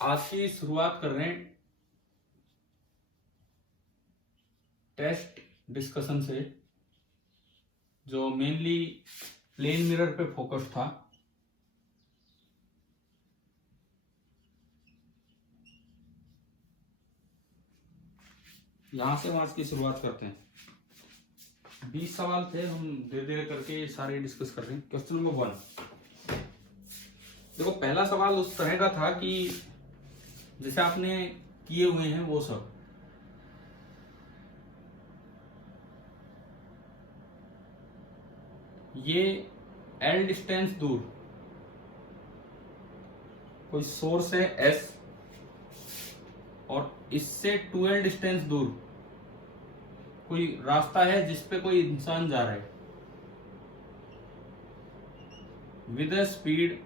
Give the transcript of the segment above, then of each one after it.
आज की शुरुआत कर रहे हैं टेस्ट डिस्कशन से, जो मेनली प्लेन मिरर पे फोकस था। यहां से हम आज की शुरुआत करते हैं। 20 सवाल थे, हम धीरे धीरे करके सारे डिस्कस कर रहे हैं। क्वेश्चन नंबर 1, देखो पहला सवाल उस तरह का था कि जैसे आपने किए हुए हैं वो सब, ये एल डिस्टेंस दूर कोई सोर्स है एस, और इससे 2L डिस्टेंस दूर कोई रास्ता है जिस पे कोई इंसान जा रहा है विद अ स्पीड।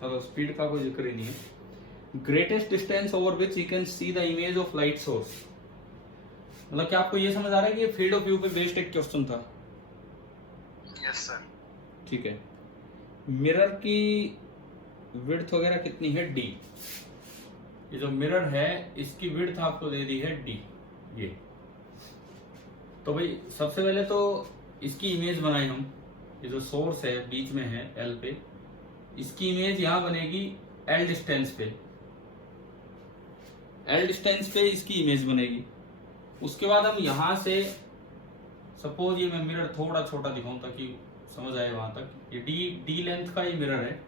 चलो स्पीड का कोई जिक्र ही नहीं है। Greatest distance over which you can see the image of light source. मतलब क्या आपको ये समझ आ रहा है कि ये फील्ड ऑफ व्यू पे बेस्ड एक क्वेश्चन था? Yes sir. ठीक है। मिरर की विड्थ वगैरह कितनी है? डी। ये जो मिरर है इसकी विड्थ आपको दे दी है डी। ये तो भाई सबसे पहले तो इसकी इमेज बनाई हम। ये जो सोर्स है बीच में है एल पे, इसकी इमेज यहां बनेगी एल डिस्टेंस पे। एल डिस्टेंस पे इसकी इमेज बनेगी। उसके बाद हम यहां से, सपोज ये मैं मिरर थोड़ा छोटा दिखाऊं ताकि समझ आए वहां तक। ये डी लेंथ का ये मिरर है,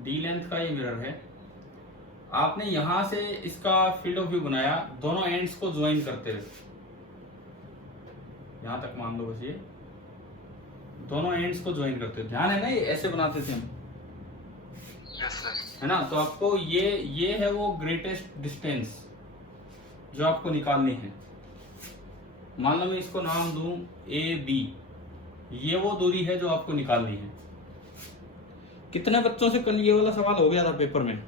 डी लेंथ का ये मिरर है। आपने यहां से इसका फील्ड ऑफ व्यू बनाया, दोनों एंड्स को ज्वाइन करते हुए। यहां तक मान लो बस, ये दोनों एंड्स को ज्वाइन करते हुए। ध्यान है ना, ये ऐसे बनाते थे हम, है ना? तो आपको ये है वो ग्रेटेस्ट डिस्टेंस जो आपको निकालनी है। मान लो मैं इसको नाम दूं ए बी। ये वो दूरी है जो आपको निकालनी है। कितने बच्चों से कल ये वाला सवाल हो गया था पेपर में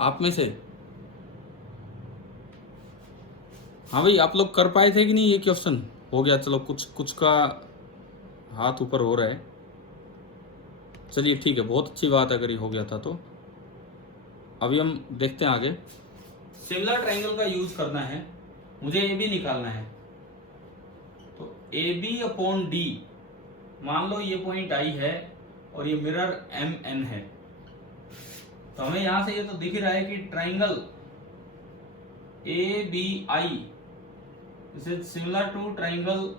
आप में से? हाँ भाई, आप लोग कर पाए थे कि नहीं? ये क्वेश्चन हो गया। चलो कुछ का हाथ ऊपर हो रहा है। चलिए ठीक है, बहुत अच्छी बात है अगर ये हो गया था तो। अभी हम देखते हैं आगे। सिमिलर ट्राइंगल का यूज करना है, मुझे ए बी निकालना है। तो ए बी अपॉन डी, मान लो ये पॉइंट आई है और ये मिरर एम एन है। तो हमें यहां से ये तो दिख रहा है कि triangle A B I this is similar to triangle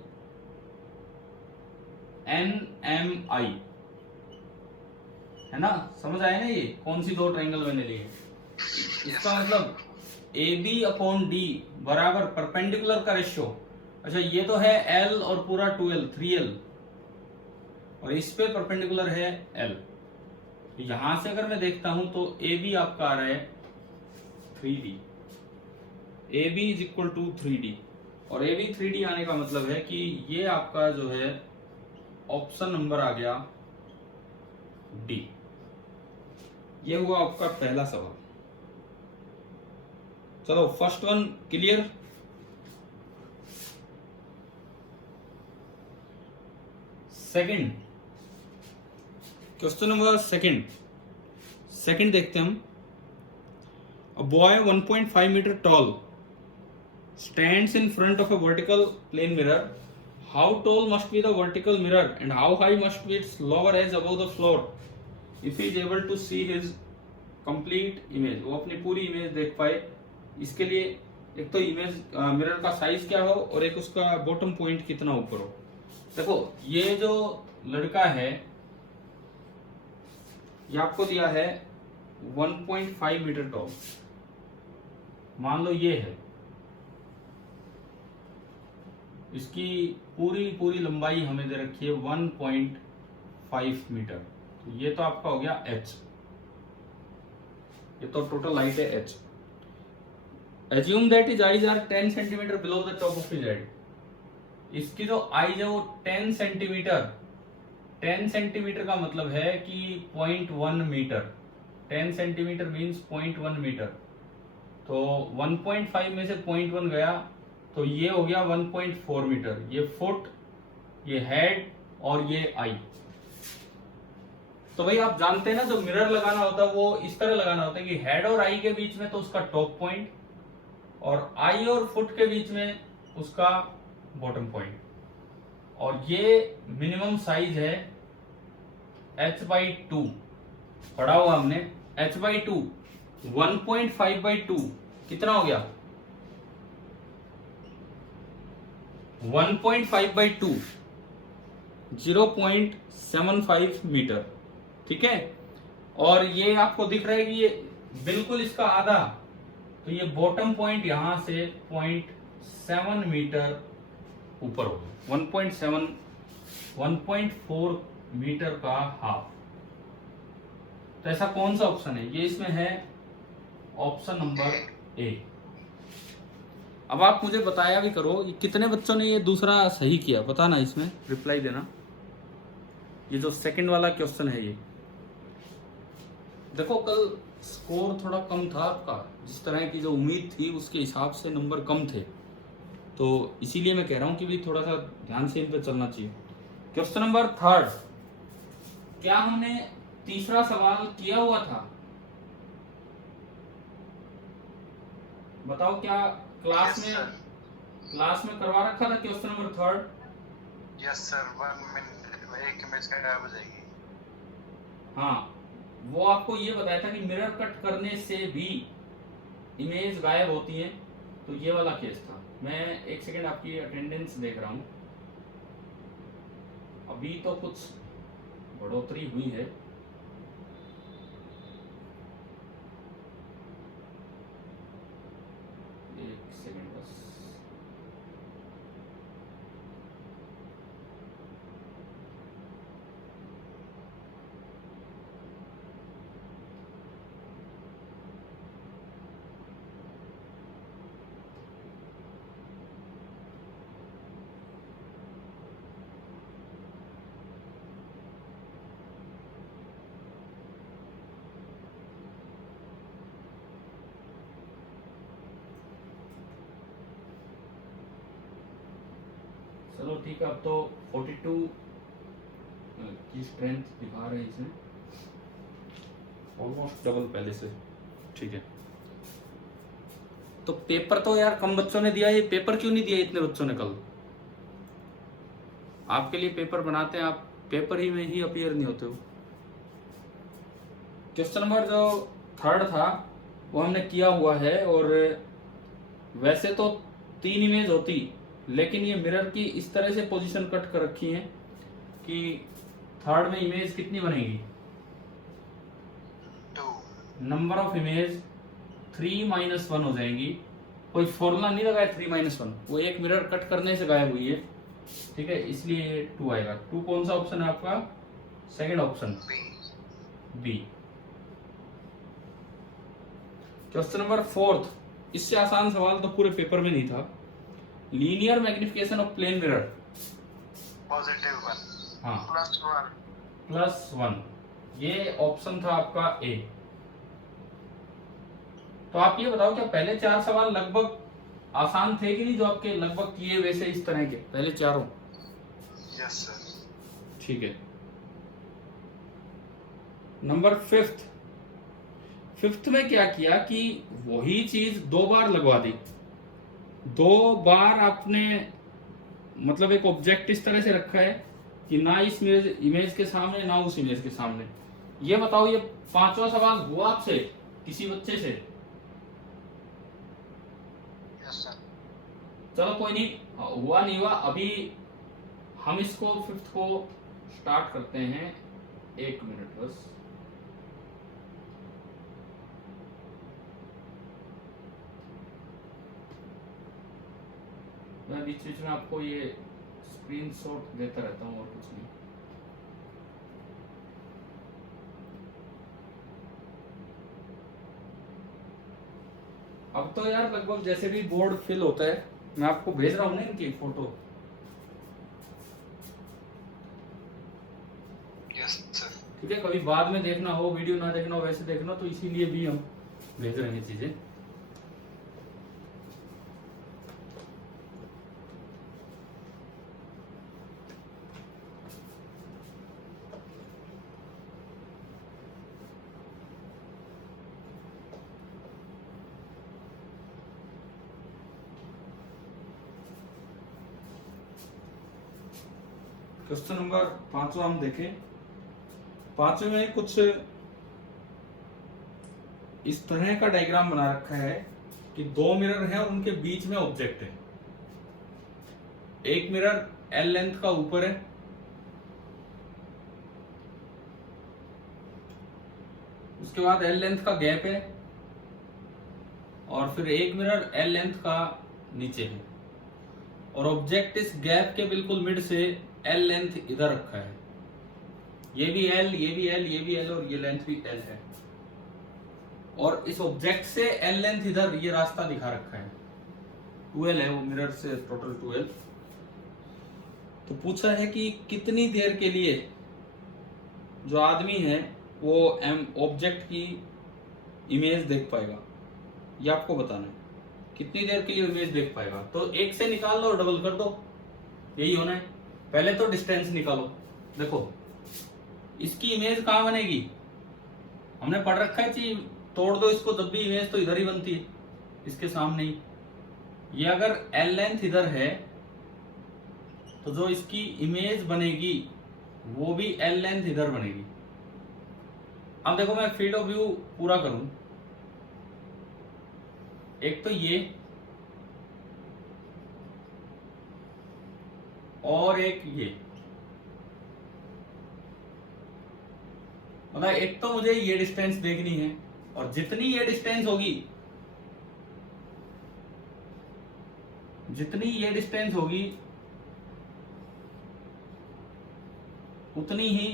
N M I, है ना? समझ आया ना ये कौन सी दो ट्राइंगल मैंने लिए? इसका मतलब ए बी अपॉन डी बराबर परपेंडिकुलर का रेशियो। अच्छा, ये तो है एल और पूरा 2L 3L, और इस पे परपेंडिकुलर है एल। यहां से अगर मैं देखता हूं तो ए बी आपका आ रहा है 3D। A B is equal to 3D, और ए बी 3D आने का मतलब है कि ये आपका जो है ऑप्शन नंबर आ गया डी। ये हुआ आपका पहला सवाल। चलो first one clear. Second, question number second देखते हैं हम। A boy 1.5 metre tall stands in front of a vertical plane mirror. How tall must be the vertical mirror and how high must be its lower edge above the floor if he is able to see his complete image? वो अपनी पूरी image देख पाए। इसके लिए एक तो image mirror का साइज क्या हो और एक उसका बॉटम पॉइंट कितना ऊपर हो। देखो ये जो लड़का है ये आपको दिया है 1.5 मीटर टॉल, मान लो ये है। इसकी पूरी लंबाई हमें दे रखी है 1.5 मीटर। तो ये तो आपका हो गया h, ये तो टोटल हाइट है h। Assume that his eyes are 10 centimetre below the top of his head. इसकी जो आईज है वो 10 सेंटीमीटर, 10 सेंटीमीटर का मतलब है कि 0.1 मीटर। 10 centimetre means 0.1 metre. तो 1.5 में से 0.1 गया तो ये हो गया 1.4 मीटर। ये फुट, ये हेड और ये आई। तो भाई आप जानते हैं ना, जो मिरर लगाना होता है वो इस तरह लगाना होता है कि हेड और आई के बीच में तो उसका टॉप पॉइंट, और आई और फुट के बीच में उसका बॉटम पॉइंट, और ये मिनिमम साइज है h/2 पढ़ा हुआ हमने। h/2 1.5/2 कितना हो गया? 1.5/2 0.75 मीटर, ठीक है। और ये आपको दिख रहा है कि ये बिल्कुल इसका आधा, तो ये बॉटम पॉइंट यहां से 0.7 मीटर ऊपर हो गया, 1.7 1.4 मीटर का हाफ। तो ऐसा कौन सा ऑप्शन है? ये इसमें है ऑप्शन नंबर ए। अब आप मुझे बताया भी करो, ये कितने बच्चों ने ये दूसरा सही किया, बताना, इसमें रिप्लाई देना। ये जो सेकंड वाला क्वेश्चन है, ये देखो कल स्कोर थोड़ा कम था आपका, जिस तरह की जो उम्मीद थी उसके हिसाब से नंबर कम थे, तो इसीलिए मैं कह रहा हूं कि भी थोड़ा सा ध्यान से इन पे चलना चाहिए। क्वेश्चन नंबर 3, क्या हमने तीसरा सवाल किया हुआ था? बताओ, क्या क्लास Yes, में sir. करवा रखा था question number 3? Yes sir, 1 minute में एक इमेज का गायब हो जाएगी। हाँ, वो आपको ये बताया था कि मिरर कट करने से भी इमेज गायब होती है, तो ये वाला केस था। मैं एक सेकंड आपकी अटेंडेंस देख रहा हूं, अभी तो कुछ बढ़ोतरी हुई है। एक सेकंड बस। चलो ठीक है, अब तो 42 की स्ट्रेंथ दिखा रहे हैं इसमें, ऑलमोस्ट डबल पहले से, ठीक है। तो पेपर तो यार कम बच्चों ने दिया, ये पेपर क्यों नहीं दिया इतने बच्चों ने? कल आपके लिए पेपर बनाते हैं, आप पेपर ही में ही अपीयर नहीं होते हो। क्वेश्चन नंबर जो 3 था वो हमने किया हुआ है, और वैसे तो 3 इमेज होती, लेकिन ये मिरर की इस तरह से पोजीशन कट कर रखी है कि 3rd में इमेज कितनी बनेगी? 2। नंबर ऑफ इमेज 3-1 हो जाएंगी। कोई फॉर्मूला नहीं लगाया 3-1, वो एक मिरर कट करने से गायब हुई है, ठीक है, इसलिए 2 आएगा। 2 कौन सा ऑप्शन है आपका? Second option, B. Question number 4, इससे आसान सवाल तो पूरे पेपर में नहीं था। Linear magnification of plane mirror, +1 हाँ, +1, ये ऑप्शन था आपका ए। तो आप ये बताओ, क्या पहले 4 सवाल लगभग आसान थे कि नहीं, जो आपके लगभग किए वैसे इस तरह के पहले चारों? Yes sir. ठीक है। नंबर 5th में क्या किया कि वही चीज 2 बार लगवा दी। 2 बार आपने मतलब एक ऑब्जेक्ट इस तरह से रखा है कि ना इस इमेज के सामने ना उस इमेज के सामने। ये बताओ, ये 5वां सवाल हुआ आपसे किसी बच्चे से? Yes sir. चलो कोई नहीं, हुआ नहीं हुआ, अभी हम इसको 5th को स्टार्ट करते हैं। 1 मिनट बस। मैं बीच बीच में आपको ये स्क्रीनशॉट देता रहता हूँ और कुछ नहीं। अब तो यार लगभग जैसे भी बोर्ड फिल होता है, मैं आपको भेज रहा हूँ ना इनकी फोटो। Yes sir. ठीक है, कभी बाद में देखना हो, वीडियो ना देखना हो, वैसे देखना, तो इसीलिए भी हम भेज रहे हैं चीजें। क्वेश्चन नंबर 5 हम देखें। 5 में कुछ इस तरह का डायग्राम बना रखा है कि दो मिरर हैं और उनके बीच में ऑब्जेक्ट है। एक मिरर एल लेंथ का ऊपर है, उसके बाद एल लेंथ का गैप है, और फिर एक मिरर एल लेंथ का नीचे है, और ऑब्जेक्ट इस गैप के बिल्कुल मिड से एल लेंथ इधर रखा है। ये भी एल, ये भी एल, ये भी एल, और ये लेंथ भी एल है, और इस ऑब्जेक्ट से एल लेंथ इधर ये रास्ता दिखा रखा है। 12 है वो मिरर से, टोटल 12। तो पूछा है कि कितनी देर के लिए जो आदमी है वो ऑब्जेक्ट की इमेज देख पाएगा, ये आपको बताना है। कितनी देर के लिए इमेज देख पाएगा, तो एक से निकाल लो और डबल कर दो, यही होना है। पहले तो डिस्टेंस निकालो। देखो इसकी इमेज कहां बनेगी, हमने पढ़ रखा है कि तोड़ दो इसको जब भी इमेज तो इधर ही बनती है, इसके सामने ही। ये अगर एल लेंथ इधर है तो जो इसकी इमेज बनेगी वो भी एल लेंथ इधर बनेगी। अब देखो मैं फील्ड ऑफ व्यू पूरा करूं, एक तो ये और एक ये, मतलब एक तो मुझे ये डिस्टेंस देखनी है, और जितनी ये डिस्टेंस होगी, जितनी ये डिस्टेंस होगी उतनी ही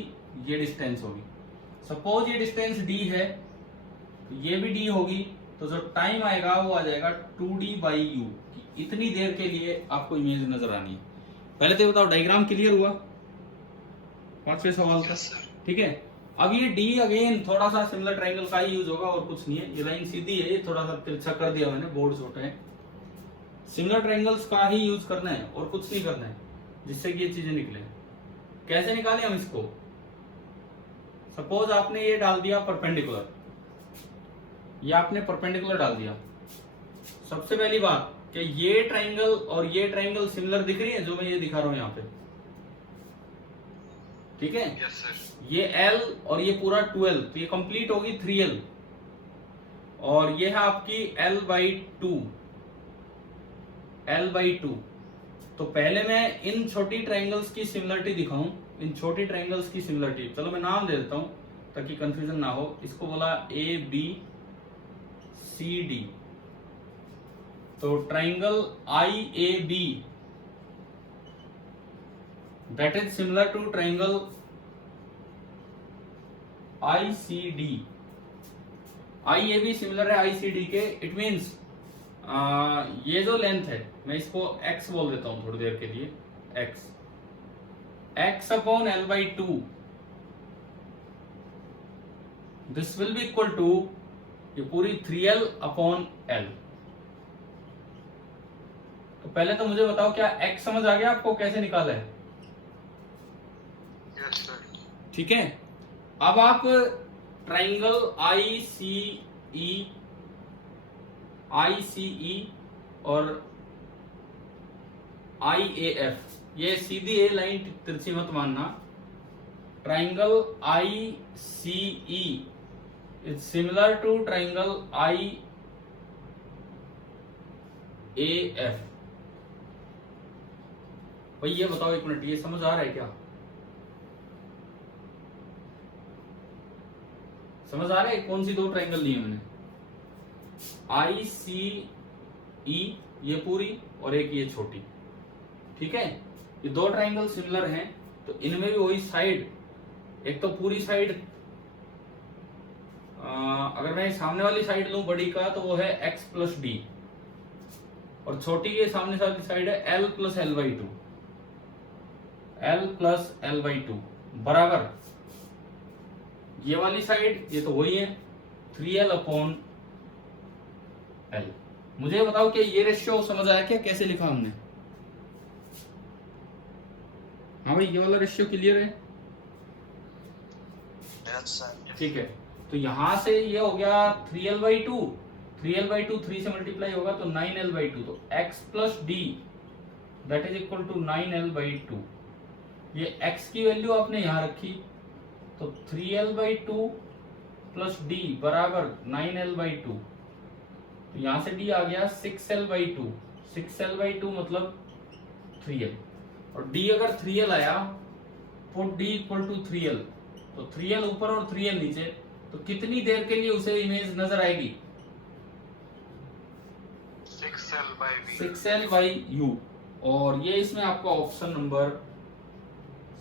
ये डिस्टेंस होगी। सपोज ये डिस्टेंस d है तो ये भी d होगी, तो जो टाइम आएगा वो आ जाएगा 2d/u। इतनी देर के लिए आपको इमेज नजर आनी है। पहले तो बताओ डायग्राम क्लियर हुआ 5वें सवाल का? ठीक है। अब ये d अगेन थोड़ा सा सिमिलर ट्रायंगल का ही यूज होगा और कुछ नहीं है। ये लाइन सीधी है, ये थोड़ा सा तिरछा कर दिया मैंने, बोर्ड छोटे है। सिमिलर ट्रायंगल्स का ही यूज करना है और कुछ नहीं करना है, जिससे कि ये चीजें निकले। कैसे निकालें हम इसको? सपोज आपने ये डाल दिया परपेंडिकुलर, ये आपने परपेंडिकुलर डाल दिया। सबसे पहली बात कि ये ट्रायंगल और ये ट्रायंगल सिमिलर दिख रही है, जो मैं ये दिखा रहा हूं यहां पे, ठीक है? Yes sir. ये L और ये पूरा 12, तो ये कंप्लीट होगी 3L, और ये है आपकी L/2, L/2। तो पहले मैं इन छोटी ट्रायंगल्स की सिमिलरिटी दिखाऊं, इन छोटी ट्रायंगल्स की सिमिलरिटी। चलो मैं नाम दे देता हूं ताकि कंफ्यूजन ना हो। इसको बोला ABCD। तो triangle IAB that is similar to triangle ICD। IAB similar है ICD के। इट मींस ये जो लेंथ है, मैं इसको x बोल देता हूं थोड़ी देर के लिए, x upon L/2, this will be equal to ये पूरी 3L अपॉन L। तो पहले तो मुझे बताओ क्या x समझ आ गया आपको, कैसे निकाला है? Yes sir. ठीक है। अब आप ट्रायंगल ICE और IAF, ये सीधी ए लाइन तिरछी मत मानना। Triangle ICE is similar to triangle IAF। भाई ये बताओ एक मिनट, ये समझ आ रहा है क्या? समझ आ रहा है कौन सी दो ट्रायंगल ली है मैंने? ICE ये पूरी और एक ये छोटी, ठीक है? ये दो ट्रायंगल सिमिलर हैं, तो इनमें भी वही साइड, एक तो पूरी साइड, अगर मैं सामने वाली साइड लूं बड़ी का तो वो है x+d, और छोटी के सामने वाली साइड है L+L/2, L+L/2 बराबर ये वाली साइड, ये तो वही है 3L अपॉन L। मुझे बताओ कि ये रेशियो समझ आया क्या, कैसे लिखा हमने? हाँ भाई, ये वाला रेशियो क्लियर है? Yes sir. ठीक है। तो यहां से ये हो गया 3L/2, 3L/2 3 से मल्टीप्लाई होगा तो 9L/2, तो x+d that is equal to 9L/2। ये x की वैल्यू आपने यहाँ रखी, तो 3l/2 प्लस d बराबर 9l/2, तो यहाँ से d आ गया 6l/2, 6l/2 मतलब 3l, और d अगर 3l आया, put d equal to 3l, तो 3l ऊपर और 3l नीचे, तो कितनी देर के लिए उसे इमेज नजर आएगी? 6l/u, और ये इसमें आपका ऑप्शन नंबर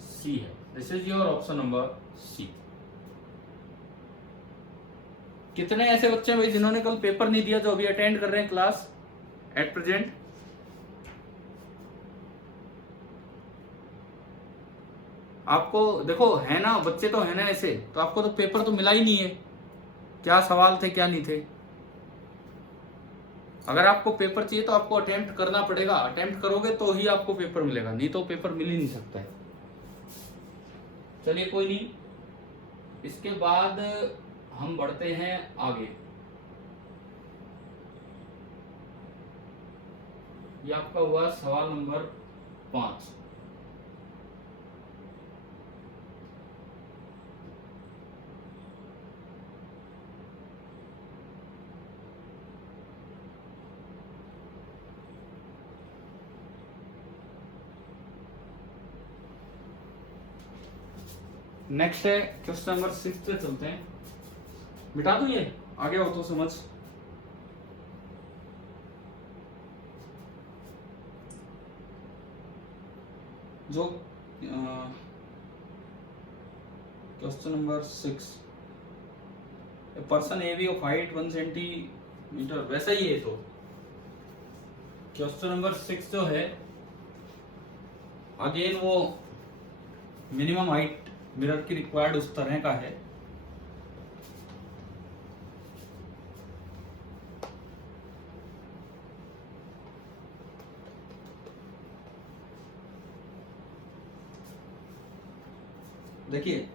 सी है। This is your option number C. कितने ऐसे बच्चे हैं भाई जिन्होंने कल पेपर नहीं दिया, जो अभी अटेंड कर रहे हैं क्लास एट प्रेजेंट? आपको देखो है ना, बच्चे तो है ना ऐसे, तो आपको तो पेपर तो मिला ही नहीं है, क्या सवाल थे क्या नहीं थे। अगर आपको पेपर चाहिए तो आपको अटेम्प्ट करना पड़ेगा, अटेम्प्ट करोगे तो ही आपको पेपर मिलेगा, नहीं तो पेपर मिल ही नहीं सकता है। चलिए कोई नहीं, इसके बाद हम बढ़ते हैं आगे। ये आपका हुआ सवाल नंबर 5। नेक्स्ट है क्वेश्चन नंबर 6 पे चलते हैं। मिटा दूं ये, आगे हो तो समझ। जो question number 6, person A B of height 1 centimetre, वैसा ही है। तो क्वेश्चन नंबर 6 जो है, अगेन वो मिनिमम हाइट मिरर की रिक्वायर्ड उस तरह का है। देखिए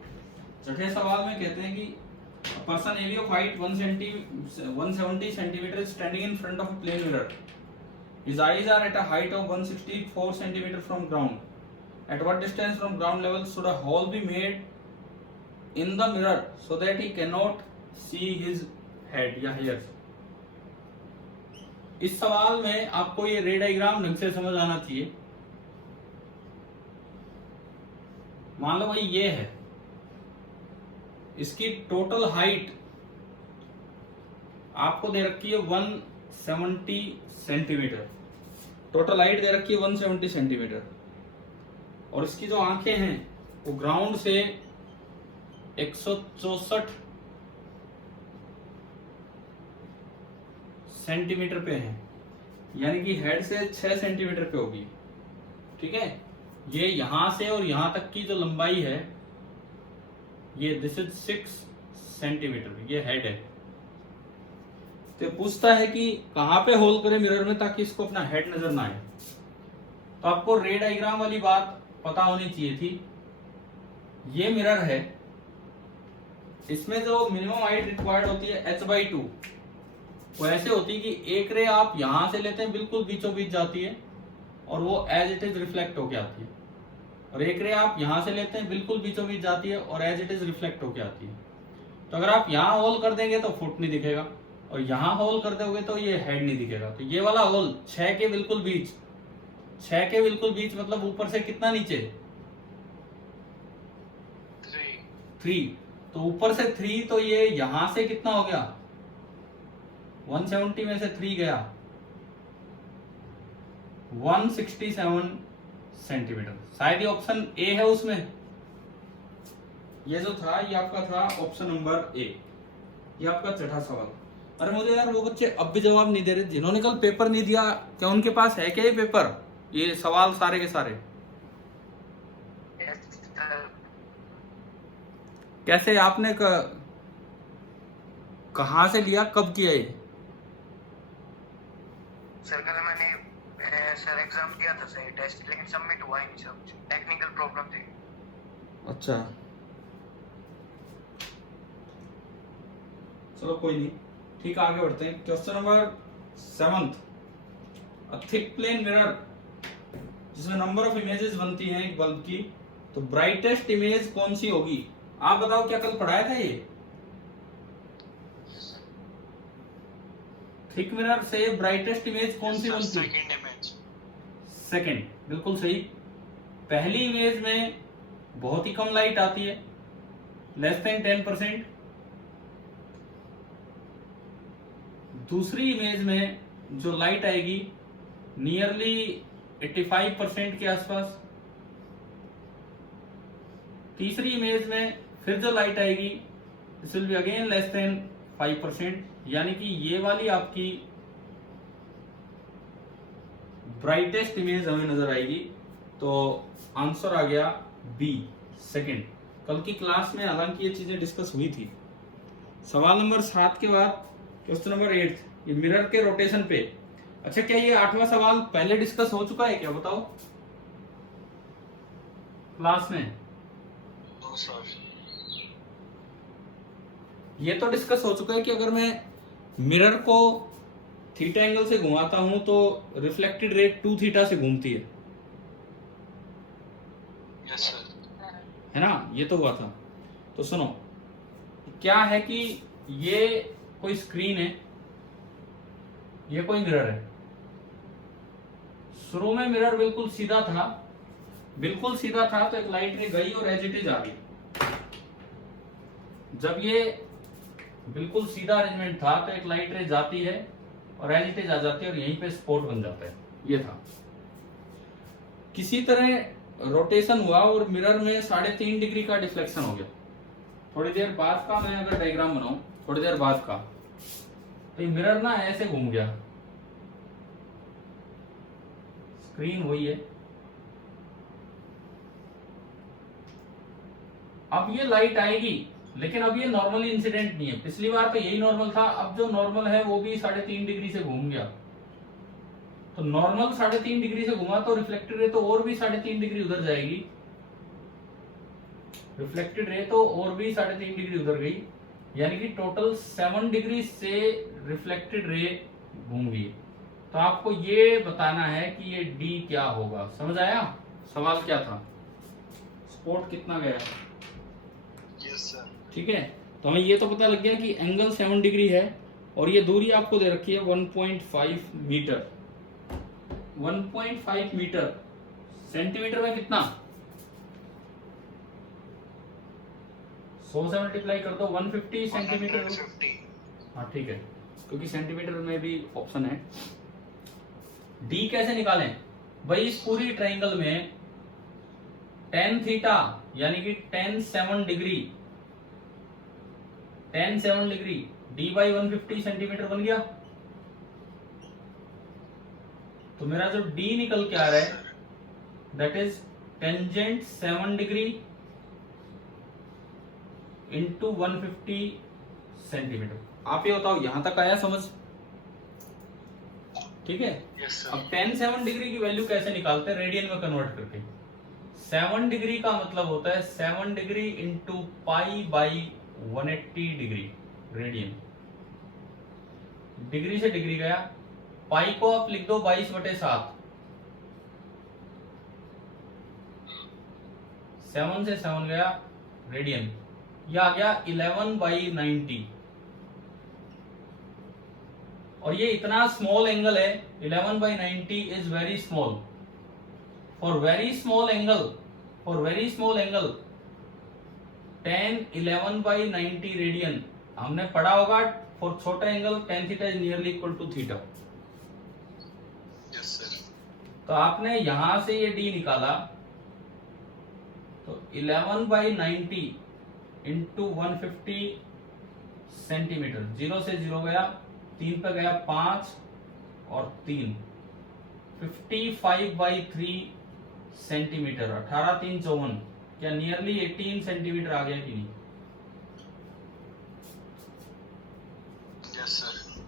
छठे सवाल में कहते हैं कि person A B of height 170 centimetre standing in front of plane mirror, his eyes are at a height of 164 centimetre from ground, at what distance from ground level should a hole be made in the mirror so that he cannot see his head या hairs। इस सवाल में आपको ये रे diagram ढंग से समझ आना चाहिए। मान लो भाई ये है, इसकी टोटल हाइट आपको दे रखी है 170 सेंटीमीटर, टोटल हाइट दे रखी है 170 सेंटीमीटर, और इसकी जो आंखें हैं वो ग्राउंड से 164 सेंटीमीटर पे है, यानी कि हेड से 6 सेंटीमीटर पे होगी। ठीक है, ये यहां से और यहां तक की जो लंबाई है, ये दिस इज 6 सेंटीमीटर, ये हेड है। तो पूछता है कि कहां पे होल करे मिरर में ताकि इसको अपना हेड नजर ना आए। तो आपको रे डायग्राम वाली बात पता होनी चाहिए थी। ये मिरर है, इसमें जो मिनिमम हाइट रिक्वायर्ड होती है h/2, वो ऐसे होती है कि एक रे आप यहां से लेते हैं बिल्कुल बीचों बीच जाती है और वो एज इट इज रिफ्लेक्ट होके आती है, और एक रे आप यहां से लेते हैं बिल्कुल बीचों बीच जाती है और एज इट इज रिफ्लेक्ट होके आती है। तो अगर आप यहां होल कर देंगे तो फुट नहीं दिखेगा, और यहां होल कर दोगे तो ये हेड नहीं दिखेगा। तो ये वाला होल 6 के बिल्कुल बीच, 6 के बिल्कुल बीच मतलब ऊपर से कितना नीचे, 3। तो ऊपर से 3, तो ये यहां से कितना हो गया, 170 में से 3 गया 167 सेंटीमीटर। शायद ये ऑप्शन ए है उसमें, ये जो था ये आपका था ऑप्शन नंबर ए। ये आपका छठा सवाल। अरे मुझे यार वो बच्चे अब भी जवाब नहीं दे रहे जिन्होंने कल पेपर नहीं दिया, क्या उनके पास है क्या ये पेपर, ये सवाल सारे के सारे? कैसे आपने कहां से लिया, कब किया ये? सर कल मैंने सर एग्जाम दिया था सर, टेस्ट, लेकिन सबमिट हुआ ही नहीं सर, टेक्निकल प्रॉब्लम थी। अच्छा चलो कोई नहीं, ठीक है आगे बढ़ते हैं। Question number 7, a thick plane mirror जिसमें नंबर ऑफ इमेजेस बनती हैं एक बल्ब की, तो ब्राइटेस्ट इमेज कौन सी होगी? आप बताओ, क्या कल पढ़ाया था ये? थिक मिरर से ब्राइटेस्ट इमेज कौन सी बनती है? Second image. सेकंड, बिल्कुल सही। पहली इमेज में बहुत ही कम लाइट आती है, लेस देन 10%। दूसरी इमेज में जो लाइट आएगी नियरली 85% के आसपास। तीसरी इमेज में फिर जो लाइट आएगी this will be again less than 5%, यानी कि ये वाली आपकी ब्राइटेस्ट इमेज हमें नजर आएगी। तो आंसर आ गया बी, सेकंड। कल की क्लास में हालांकि ये चीजें डिस्कस हुई थी। सवाल नंबर 7 के बाद क्वेश्चन नंबर 8, ये मिरर के रोटेशन पे। अच्छा, क्या ये 8वां सवाल पहले डिस्कस हो चुका है क्या? बताओ क्लास में। No sir. ये तो डिस्कस हो चुका है कि अगर मैं मिरर को थीटा एंगल से घुमाता हूं तो रिफ्लेक्टेड रे 2 थीटा से घूमती है। Yes sir. है ना, ये तो हुआ था। तो सुनो, क्या है कि ये कोई स्क्रीन है, ये कोई मिरर है। शुरू में मिरर बिल्कुल सीधा था, बिल्कुल सीधा था, तो एक लाइट रे गई और एज इट इज आ गई। जब ये बिल्कुल सीधा अरेंजमेंट था तो एक लाइट रे जाती है और एज इट इज आ जाती है और यहीं पे स्पॉट बन जाता है। ये था। किसी तरह रोटेशन हुआ और मिरर में 3.5 डिग्री का डिफ्लेक्शन हो गया। थोड़ी देर बाद का मैं अगर डायग्राम बनाऊं, थोड़ी देर बाद का, तो ये मिरर ना ऐसे घूम गया। स्क्रीन वही है। अब ये लाइट आएगी, लेकिन अब ये नॉर्मली इंसिडेंट नहीं है। पिछली बार तो यही नॉर्मल था, अब जो नॉर्मल है वो भी 3.5 डिग्री से घूम गया। तो नॉर्मल 3.5 डिग्री से घुमा तो रिफ्लेक्टेड रे तो और भी 3.5 डिग्री उधर जाएगी। रिफ्लेक्टेड रे तो और भी 3.5 डिग्री उधर गई, यानी कि टोटल 7 डिग्री से रिफ्लेक्टेड रे घूम गई। तो आपको ये बताना है कि ये डी क्या होगा। समझ आया सवाल क्या था? स्पॉट कितना गया? Yes sir. ठीक है, तो हमें ये तो पता लग गया कि एंगल 7 डिग्री है और ये दूरी आपको दे रखी है 1.5 मीटर। 1.5 मीटर सेंटीमीटर में कितना? 100 से मल्टीप्लाई कर दो, 150 सेंटीमीटर। 150। हाँ ठीक है, क्योंकि सेंटीमीटर में भी ऑप्शन है। डी कैसे निकालें भाई? इस पूरी ट्रायंगल में tan थीटा यानी कि tan 7 degree, tan 7 degree D by 150 centimetre बन गया। तो मेरा जो डी निकल के आ रहा है that is tangent 7 degree into 150 centimetre. आप ये बताओ, यहां तक आया समझ? ठीक है। Yes sir. अब tan 7 डिग्री की वैल्यू कैसे निकालते हैं? रेडियन में कन्वर्ट करके। 7 डिग्री का मतलब होता है 7 degree into pi by 180 degree radian. Degree से डिग्री गया, पाई को आप लिख दो 22/7। 7 से 7 गया रेडियन, यह आ गया 11/90। और ये इतना स्मॉल एंगल है, 11/90 is very small. For very small angle, tan 11/90 radian हमने पढ़ा होगा। फॉर छोटा angle tan theta is nearly equal to theta. Yes sir. तो आपने यहां से ये d निकाला, तो 11/90 इंटू 150 सेंटीमीटर। 0 से 0 गया, 3 पे गया 5 और 3, 55/3 सेंटीमीटर। 18 3 54, क्या नियरली 18 सेंटीमीटर आ गया कि नहीं? Yes sir.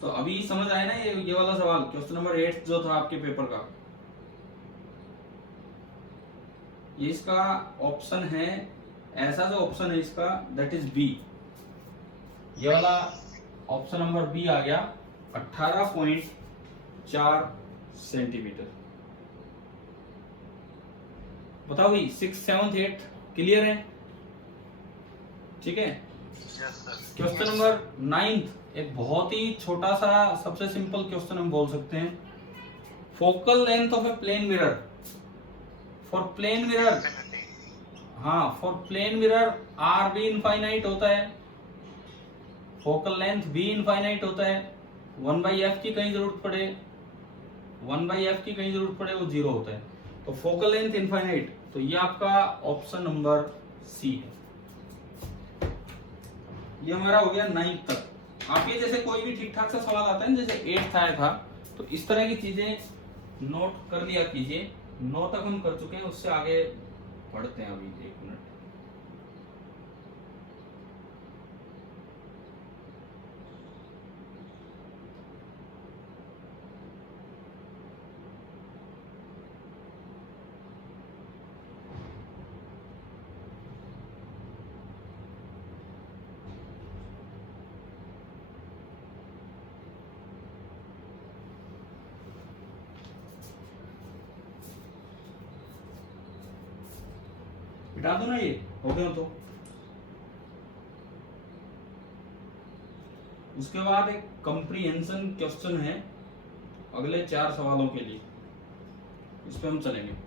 तो अभी समझ आया ना ये वाला सवाल, क्वेश्चन नंबर 8 जो था आपके पेपर का। ये इसका ऑप्शन है, ऐसा जो ऑप्शन है इसका दैट इज बी। ये वाला ऑप्शन नंबर बी आ गया 18.4 सेंटीमीटर। बताओ भाई 6, 7, 8 क्लियर है? ठीक है। Yes sir. क्वेश्चन नंबर 9, एक बहुत ही छोटा सा सबसे सिंपल क्वेश्चन हम बोल सकते हैं। Focal length of a plane mirror, for plane mirror, हाँ फॉर प्लेन मिरर आर भी इनफाइनाइट होता है, फोकल लेंथ भी इनफाइनाइट होता है, 1/f की कहीं जरूरत पड़े, 1/f की कहीं जरूरत पड़े वो 0 होता है। तो फोकल लेंथ इनफाइनाइट, तो ये आपका ऑप्शन नंबर सी है। ये हमारा हो गया 9 तक। आपके जैसे कोई भी ठीक ठाक सा सवाल आता है ना, जैसे 8th आया था, तो इस तरह की चीजें नोट कर लिया कीजिए। 9 तक हम कर चुके हैं, उससे आगे पढ़ते हैं अभी। 1 मिनट। मिटा दो ना, ये हो गया तो। उसके बाद एक कंप्रीहेंशन क्वेश्चन है अगले 4 सवालों के लिए, इस पे हम चलेंगे।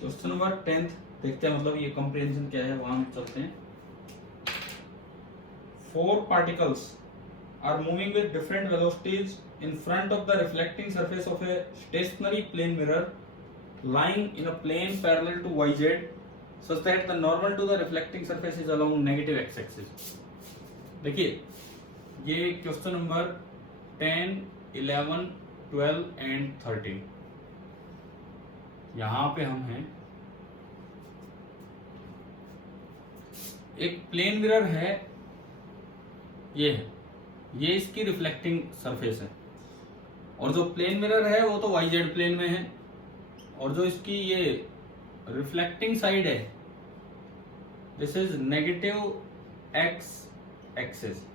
क्वेश्चन नंबर 10 देखते हैं, मतलब ये कंप्रीहेंशन क्या है, वहां चलते हैं। 4 particles are moving with different velocities in front of the reflecting surface of a stationary plane mirror lying in a plane parallel to yz such that the normal to the reflecting surface is along negative x-axis। देखिए ये question number 10, 11, 12 and 13, यहां पे हम हैं। एक plane mirror है, ये है, ये इसकी रिफ्लेक्टिंग सरफेस है, और जो प्लेन मिरर है वो तो yz प्लेन में है, और जो इसकी ये रिफ्लेक्टिंग साइड है this is negative x axis,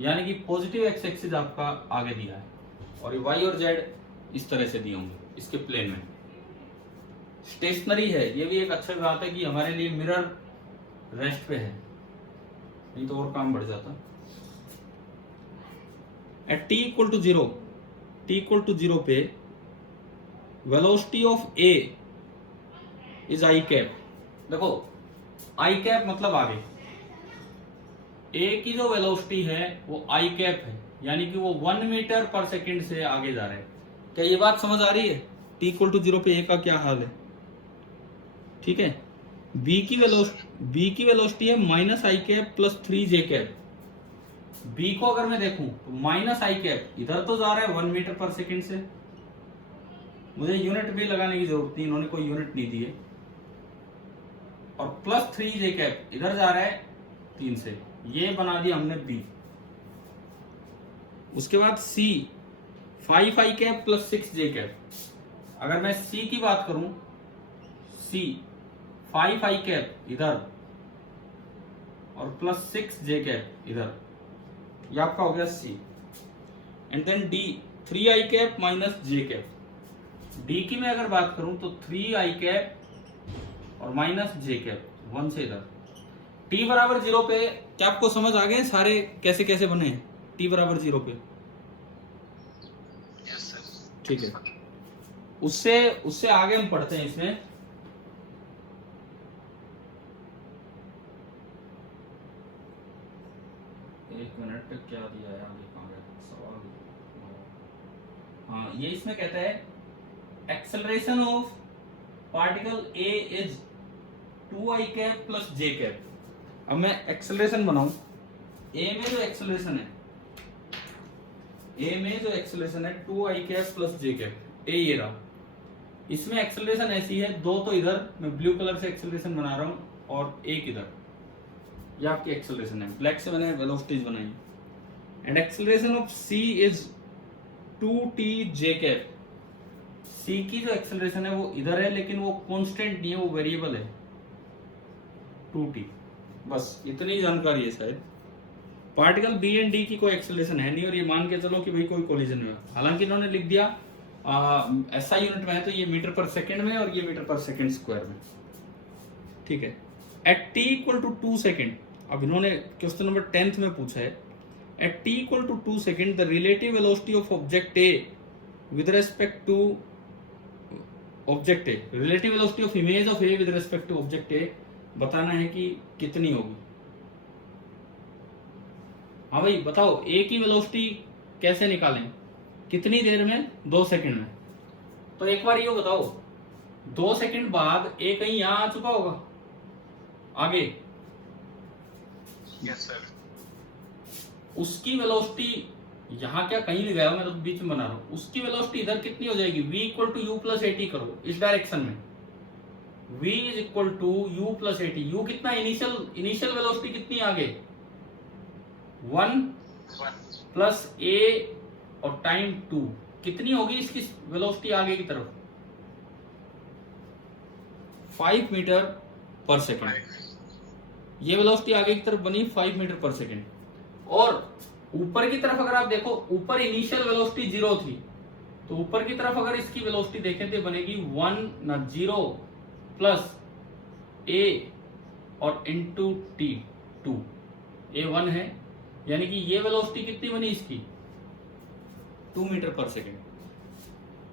यानी कि पॉजिटिव x एक्सिस आपका आगे दिया है, और ये y और z इस तरह से दिए होंगे इसके प्लेन में। स्टेशनरी है, ये भी एक अच्छी बात है कि हमारे लिए मिरर रेस्ट पे है, नहीं तो और काम बढ़ जाता। At t equal to 0, t equal to 0 पे velocity of a is i cap. देखो i कैप मतलब आगे, a की जो वेलोसिटी है वो i कैप है, यानी कि वो 1 मीटर पर सेकंड से आगे जा रहे हैं। क्या ये बात समझ आ रही है? t इक्वल टू 0 पे a का क्या हाल है? ठीक है। b की वेलोसिटी है minus I cap plus 3j cap. b को अगर मैं देखूं तो माइनस आई कैप इधर तो जा रहा है 1 मीटर पर सेकंड से, मुझे यूनिट भी लगाने की जरूरत नहीं, इन्होंने कोई यूनिट नहीं दी है, और प्लस 3j कैप इधर जा रहा है 3 से, ये बना दिया हमने b। उसके बाद c 5i cap plus 6j cap. अगर मैं c की बात करूं, c 5i कैप इधर और प्लस 6j कैप इधर, ये आपका हो गया c। And then d 3i cap minus j cap. d की मैं अगर बात करूं तो 3i कैप और माइनस j कैप, 1 से इधर। t बराबर 0 पे क्या आपको समझ आ गए सारे कैसे कैसे बने हैं t बराबर 0 पे? Yes sir. ठीक है, उससे आगे हम पढ़ते हैं इसमें। एक मिनट, क्या दिया है आगे, कहाँ गया सवाल? हाँ, ये इसमें कहता है acceleration of particle a is two I cap plus J cap. अब मैं एक्सेलरेशन बनाऊं, ए में जो एक्सेलरेशन है, ए में जो एक्सेलरेशन है two I cap plus J cap, A ये रहा। इसमें एक्सेलरेशन ऐसी है, दो तो इधर मैं ब्लू कलर से एक्सेलरेशन बना रहा हूं और एक इधर, ये आपकी एक्सेलरेशन है, ब्लैक से मैंने वेलोसिटीज बनाई। And acceleration of C is 2t j cap. C की जो एक्सेलरेशन है वो इधर है, लेकिन वो कांस्टेंट नहीं है, वो वेरिएबल है 2t। बस इतनी जानकारी है शायद। पार्टिकल बी एंड डी की कोई एक्सेलरेशन है नहीं, और ये मान के चलो कि भाई कोई कोलिजन नहीं हुआ। हालांकि इन्होंने लिख दिया ऐसा यूनिट में है तो ये मीटर पर सेकंड में और ये मीटर पर सेकंड स्क्वायर में, ठीक है। At t equal to 2 second, अब इन्होंने क्वेश्चन नंबर 10th में पूछा है, at t equal to 2 second the relative velocity of object A with respect to object A, relative velocity of image of A with respect to object A बताना है कि कितनी होगी। हाँ भाई बताओ, ए की वेलोसिटी कैसे निकालें, कितनी देर में? 2 सेकंड में। तो एक बार ये बताओ, 2 सेकंड बाद ए कहीं यहां आ चुका होगा आगे? Yes sir. उसकी वेलोसिटी यहाँ क्या कहीं नहीं गया, मैं तो बीच में बना रहा हूं। उसकी वेलोसिटी इधर कितनी हो जाएगी? v equal to U plus AT करो इस डायरेक्शन में, v is equal to U plus AT. U कितना इनिशियल वेलोसिटी कितनी आगे? 1 प्लस a और टाइम 2, कितनी होगी इसकी वेलोसिटी आगे की तरफ? 5 मीटर पर सेकेंड। ये वेलोसिटी आगे की तरफ बनी 5 मीटर पर सेकेंड। और ऊपर की तरफ अगर आप देखो, ऊपर इनिशियल वेलोसिटी 0 थी, तो ऊपर की तरफ अगर इसकी वेलोसिटी देखें तो बनेगी 0 प्लस a और इंटू टी 2, a 1 है, यानी कि ये वेलोसिटी कितनी बनी इसकी? 2 मीटर पर सेकेंड।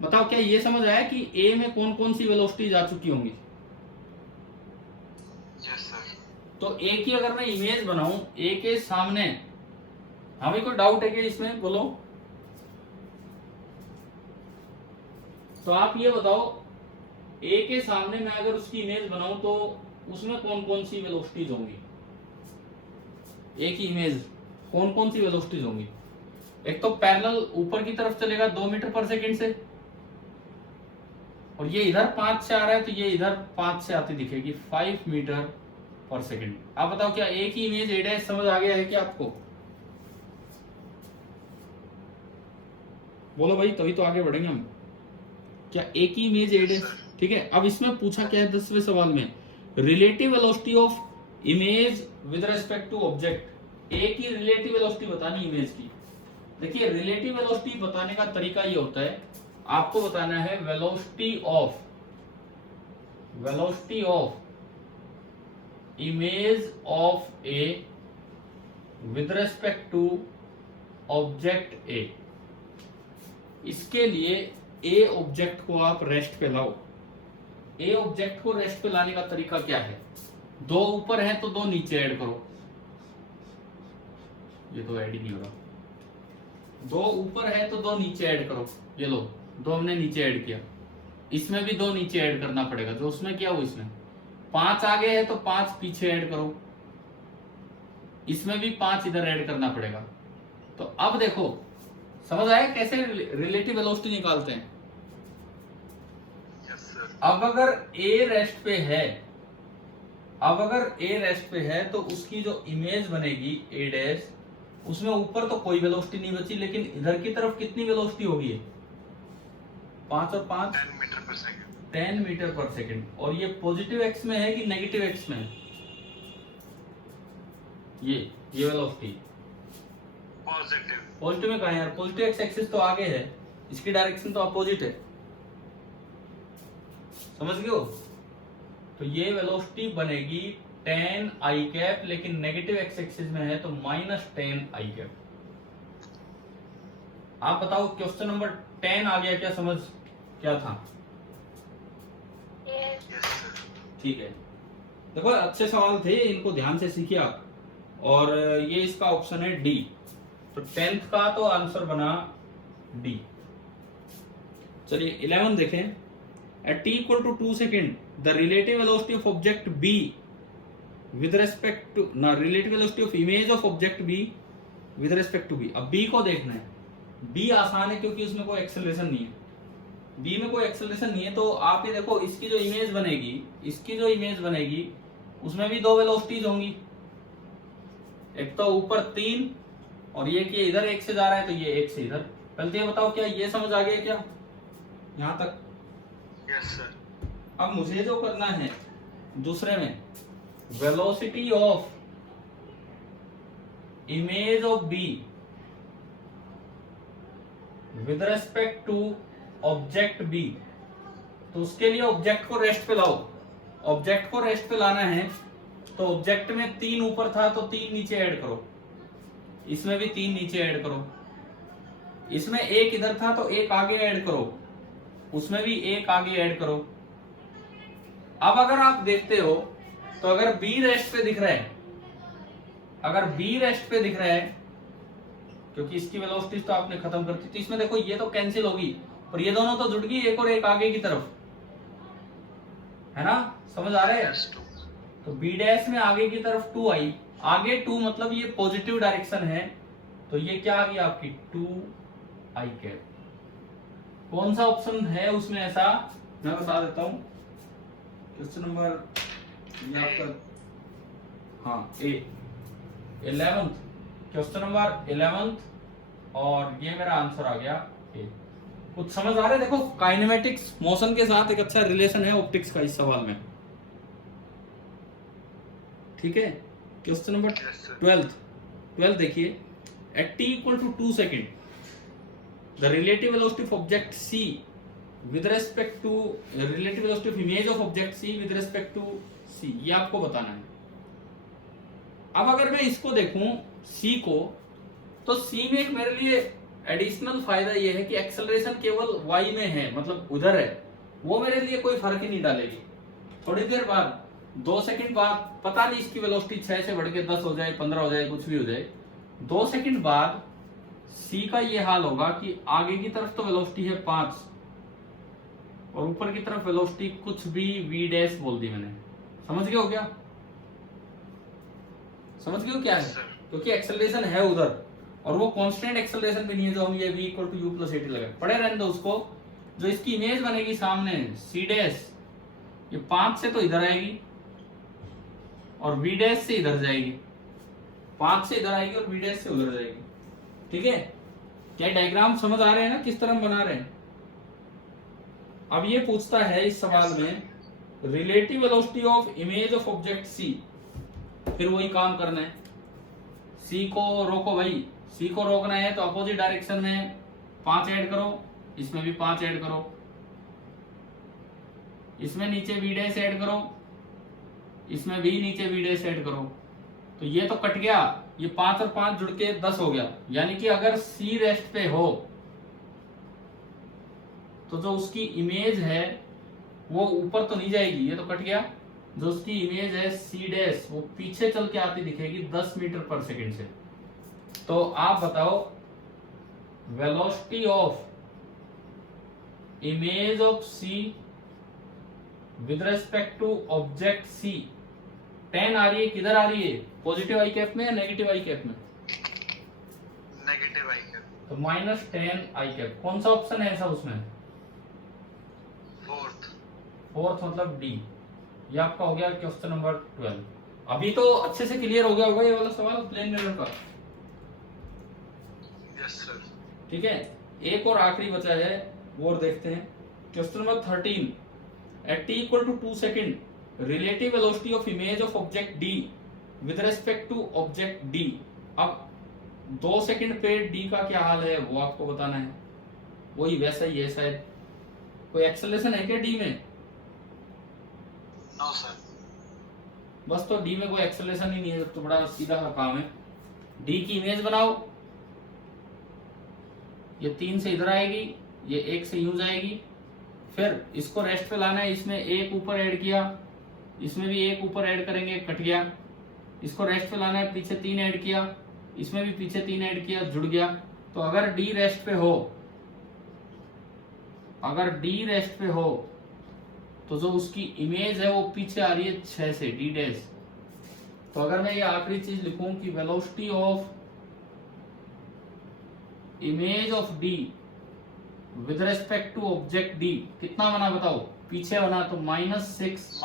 बताओ क्या ये समझ आया कि a में कौन कौन सी वेलोसिटी जा चुकी होंगी? Yes sir. तो a की अगर मैं इमेज बनाऊं, a के सामने, हमें कोई डाउट है कि इसमें? बोलो। तो आप ये बताओ, a के सामने मैं अगर उसकी इमेज बनाऊं तो उसमें कौन कौन सी वेलोसिटीज होंगी? a की इमेज कौन कौन सी वेलोसिटीज होंगी? एक तो पैरेलल ऊपर की तरफ चलेगा 2 मीटर पर सेकंड से, और ये इधर 5 से आ रहा है तो ये इधर 5 से आती दिखेगी 5 मीटर पर सेकंड। आप बताओ क्या a की इमेज a डैश समझ आ गया है क्या आपको? बोलो भाई, तभी तो आगे बढ़ेंगे हम। क्या a की इमेज a डैश? ठीक है। अब इसमें पूछा क्या है 10वें सवाल में, relative velocity of image with respect to object. a की रिलेटिव वेलोसिटी बतानी इमेज की। देखिए, रिलेटिव वेलोसिटी बताने का तरीका ये होता है, आपको बताना है velocity of image of A with respect to object A. इसके लिए ए ऑब्जेक्ट को आप रेस्ट पे लाओ। ए ऑब्जेक्ट को रेस्ट पे लाने का तरीका क्या है? 2 ऊपर है तो 2 नीचे ऐड करो। ये तो ऐड ही नहीं हो रहा। 2 ऊपर है तो 2 नीचे ऐड करो। ये लो, 2 हमने नीचे ऐड किया। इसमें भी 2 नीचे ऐड करना पड़ेगा, जो उसमें किया वो इसमें। 5 आगे है तो 5 पीछे ऐड करो। इसमें भी 5 इधर ऐड करना पड़ेगा। तो अब देखो, समझ आया कैसे रिलेटिव वेलोसिटी निकालते हैं? Yes sir. अब अगर a रेस्ट पे है तो उसकी जो इमेज बनेगी a डैश, उसमें ऊपर तो कोई वेलोसिटी नहीं बची, लेकिन इधर की तरफ कितनी वेलोसिटी होगी? 5 और 5 10 मीटर पर सेकंड। 10 मीटर पर सेकंड। और ये पॉजिटिव एक्स में है कि नेगेटिव एक्स में है? ये वेलोसिटी पॉजिटिव में कहा है यार? पॉजिटिव एक्स एक्सिस तो आगे है, इसकी डायरेक्शन तो अपोजिट है। समझ गए हो? तो ये वेलोसिटी बनेगी 10 आई कैप, लेकिन नेगेटिव एक्स एक्सिस में है तो -10 आई कैप। आप बताओ क्वेश्चन नंबर 10 आ गया क्या? समझ क्या था? Yes sir. ठीक है, देखो अच्छे सवाल थे, इनको ध्यान से सीखिए आप। और ये इसका ऑप्शन है डी। तो 10th का तो आंसर बना डी। चलिए 11 देखें। At t equal to 2 second the relative velocity of object B with respect to ना relative velocity of image of object B with respect to B. अब बी को देखना है, बी आसान है क्योंकि उसमें कोई एक्सेलरेशन नहीं है, बी में कोई एक्सेलरेशन नहीं है। तो आप ये देखो इसकी जो इमेज बनेगी, इसकी जो इमेज बनेगी उसमें भी दो वेलोसिटीज होंगी, एक तो ऊपर 3 और ये कि इधर 1 से जा रहा है तो ये 1 से इधर। पहले तो ये बताओ क्या ये समझ आ गया क्या यहां तक? Yes sir. अब मुझे जो करना है दूसरे में, velocity of image of B with respect to object B, तो उसके लिए ऑब्जेक्ट को रेस्ट पे लाओ। ऑब्जेक्ट को रेस्ट पे लाना है तो ऑब्जेक्ट में 3 ऊपर था तो 3 नीचे ऐड करो, इसमें भी 3 नीचे ऐड करो, इसमें 1 इधर था तो 1 आगे ऐड करो, उसमें भी 1 आगे ऐड करो। अब अगर आप देखते हो तो अगर बी रेस्ट पे दिख रहा है, अगर बी रेस्ट पे दिख रहा है क्योंकि इसकी वेलोसिटी तो आपने खत्म कर दी, तो इसमें देखो ये तो कैंसिल होगी और ये दोनों तो जुड़ गई, एक और एक आगे की तरफ, है ना? समझ आ रहा है? तो बी डैश में आगे की तरफ 2 आई, आगे 2 मतलब ये पॉजिटिव डायरेक्शन है, तो ये क्या आ गई आपकी 2 आई कैप। कौन सा ऑप्शन है उसमें ऐसा मैं बता देता हूं। क्वेश्चन नंबर ये आपका हाँ ए 11th, क्वेश्चन नंबर 11th और ये मेरा आंसर आ गया ए। कुछ समझ आ रहा है? देखो काइनेमेटिक्स मोशन के साथ एक अच्छा रिलेशन है ऑप्टिक्स का इस सवाल में, ठीक है। क्वेश्चन नंबर 12 देखिए, at t equal to 2 second the relative velocity of object c with respect to relative velocity of image of object c with respect to c, ये आपको बताना है। अब अगर मैं इसको देखूं c को, तो c में एक मेरे लिए एडिशनल फायदा ये है कि एक्सेलरेशन केवल y में है, मतलब उधर है, वो मेरे लिए कोई फर्क ही नहीं डालेगी। थोड़ी देर बाद 2 सेकंड बाद पता नहीं इसकी वेलोसिटी 6 से बढ़ के 10 हो जाए, 15 हो जाए, कुछ भी हो जाए, 2 सेकंड बाद c का ये हाल होगा कि आगे की तरफ तो वेलोसिटी है 5 और ऊपर की तरफ वेलोसिटी कुछ भी v डैश बोल दी मैंने। समझ गए हो क्या? समझ गए हो क्या है? क्योंकि एक्सेलरेशन है उधर और वो कांस्टेंट एक्सेलरेशन भी नहीं है जो हम ये v equal to u plus 80 लगाए। पढ़े रहने दो उसको। जो इसकी इमेज बनेगी सामने c डैश, ये 5 से तो इधर आएगी और v डैश से इधर जाएगी, 5 से इधर आएगी और v डैश से उधर जाएगी, ठीक है? क्या डायग्राम समझ आ रहे हैं ना किस तरह हम बना रहे हैं? अब ये पूछता है इस सवाल में relative velocity of image of object c, फिर वही काम करना है। c को रोको भाई, c को रोकना है तो अपोजिट डायरेक्शन में 5 ऐड करो, इसमें भी 5 ऐड करो, इसमें नीचे v डैश ऐड करो, इसमें भी नीचे v डैश ऐड करो, तो ये तो कट गया, ये 5 और 5 जुड़ के 10 हो गया। यानी कि अगर c रेस्ट पे हो तो जो उसकी इमेज है वो ऊपर तो नहीं जाएगी, ये तो कट गया। जो उसकी इमेज है c डैश वो पीछे चल के आती दिखेगी 10 मीटर पर सेकंड से। तो आप बताओ velocity of image of c with respect to object c 10 आ रही है, किधर आ रही है? पॉजिटिव आई कैप में या नेगेटिव आई कैप में? नेगेटिव आई कैप। तो -10 आई कैप। कौन सा ऑप्शन है ऐसा उसमें? फोर्थ मतलब डी। ये आपका हो गया क्वेश्चन नंबर 12। अभी तो अच्छे से क्लियर हो गया होगा ये वाला सवाल प्लेन मिरर का। Yes sir. ठीक है, एक और आखिरी बचा है वो और देखते हैं। Question number 13 at t equal to 2 second relative velocity of image of object d with respect to object d। अब 2 सेकेंड पे d का क्या हाल है वो आपको बताना है। वही वैसा ही है शायद। कोई एक्सेलरेशन है क्या d में? No sir. बस तो d में कोई एक्सेलरेशन ही नहीं है तो बड़ा सीधा सा काम है। d की इमेज बनाओ, ये 3 से इधर आएगी, ये 1 से यूं जाएगी, फिर इसको रेस्ट पे लाना है, इसमें 1 ऊपर ऐड किया, इसमें भी 1 ऊपर ऐड करेंगे, कट गया। इसको रेस्ट पे लाना है, पीछे 3 ऐड किया, इसमें भी पीछे 3 ऐड किया, जुड़ गया। तो अगर d रेस्ट पे हो, अगर d रेस्ट पे हो तो जो उसकी इमेज है वो पीछे आ रही है 6 से, d डैश तो अगर मैं ये आखिरी चीज लिखूं कि velocity of image of D with respect to object D कितना बना बताओ, पीछे बना तो -6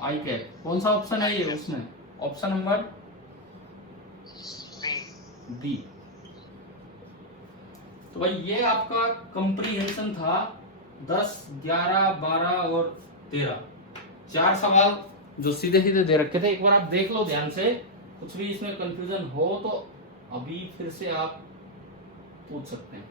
आई कैप। कौन सा ऑप्शन है ये उसमें? Option number B. तो भाई ये आपका कंप्रीहेंशन था 10, 11, 12 और 13। 4 सवाल जो सीधे सीधे दे रखे थे। एक बार आप देख लो ध्यान से, कुछ भी इसमें कंफ्यूजन हो तो अभी फिर से आप पूछ सकते हैं।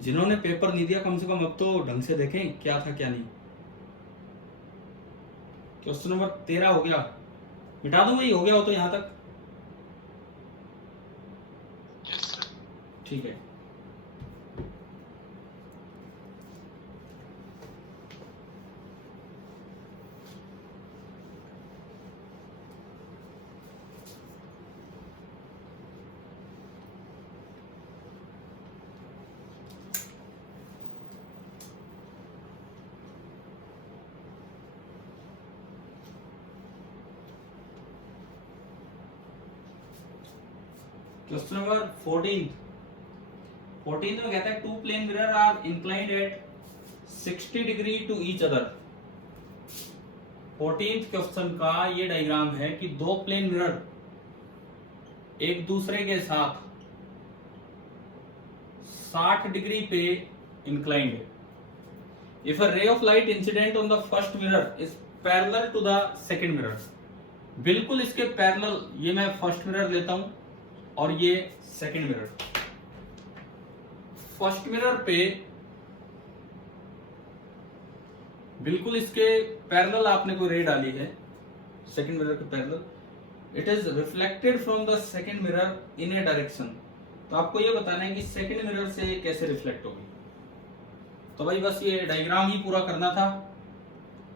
जिन्होंने पेपर नहीं दिया कम से कम अब तो ढंग से देखें क्या था क्या नहीं। क्वेश्चन नंबर 13 हो गया, मिटा दूं वही हो गया हो तो यहां तक ठीक है। क्वेश्चन नंबर 14 में कहता है two plane mirror are inclined at 60 degree to each other. 14th question का ये डायग्राम है कि दो प्लेन मिरर एक दूसरे के साथ 60 डिग्री पे इंक्लाइंड है। If a ray of light incident on the first mirror is parallel to the second mirror, बिल्कुल इसके पैरेलल, ये मैं फर्स्ट मिरर लेता हूं और ये सेकंड मिरर। फर्स्ट मिरर पे बिल्कुल इसके पैरेलल आपने कोई रे डाली है, सेकंड मिरर के parallel, it is reflected from the second mirror in A direction. तो आपको ये बताना है कि सेकंड मिरर से ये कैसे रिफ्लेक्ट होगी। तो भाई बस ये डायग्राम ही पूरा करना था।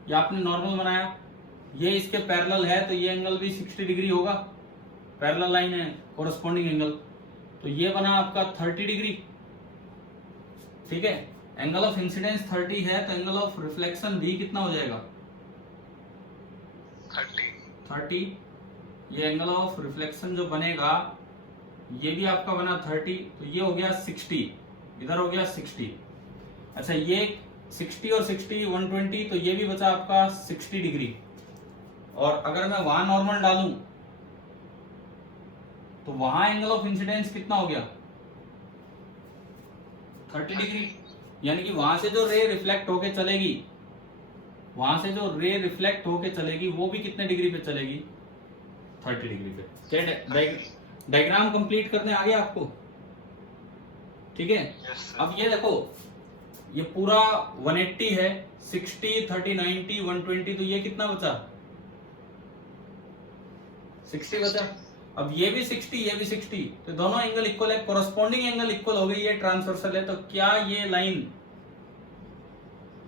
ये आपने नॉर्मल बनाया, ये इसके पैरेलल है तो ये एंगल भी 60 डिग्री होगा, पैरेलल लाइन है, कोरस्पॉन्डिंग एंगल। तो ये बना आपका 30 डिग्री, ठीक है। एंगल ऑफ इंसिडेंस 30 है तो एंगल ऑफ रिफ्लेक्शन भी कितना हो जाएगा? 30। ये एंगल ऑफ रिफ्लेक्शन जो बनेगा ये भी आपका बना 30, तो ये हो गया 60, इधर हो गया 60। अच्छा ये 60 और 60 120, तो ये भी बचा आपका 60 डिग्री। और अगर मैं वहां नॉर्मल डालूं तो वहां एंगल ऑफ इंसिडेंस कितना हो गया? 30 डिग्री। यानी कि वहां से जो रे रिफ्लेक्ट होके चलेगी, वहां से जो रे रिफ्लेक्ट होके चलेगी वो भी कितने डिग्री पे चलेगी? 30 डिग्री पे। क्या डायग्राम कंप्लीट करने आ गया आपको? ठीक है। अब ये देखो, ये पूरा 180 है, 60, 30, 90, 120, तो ये कितना बचा? 60 बचा। अब ये भी 60, ये भी 60, तो दोनों एंगल इक्वल है, कोरस्पॉन्डिंग एंगल इक्वल हो गई, ये ट्रांसवर्सल है। तो क्या ये लाइन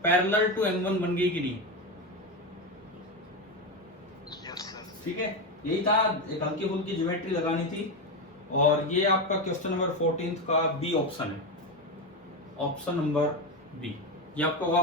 पैरेलल टू M1 बन गई कि नहीं? ठीक है, यही था, एक हल्की फुल्की ज्योमेट्री लगानी थी। और ये आपका क्वेश्चन नंबर 14 का बी ऑप्शन है, ऑप्शन नंबर बी। ये आपका होगा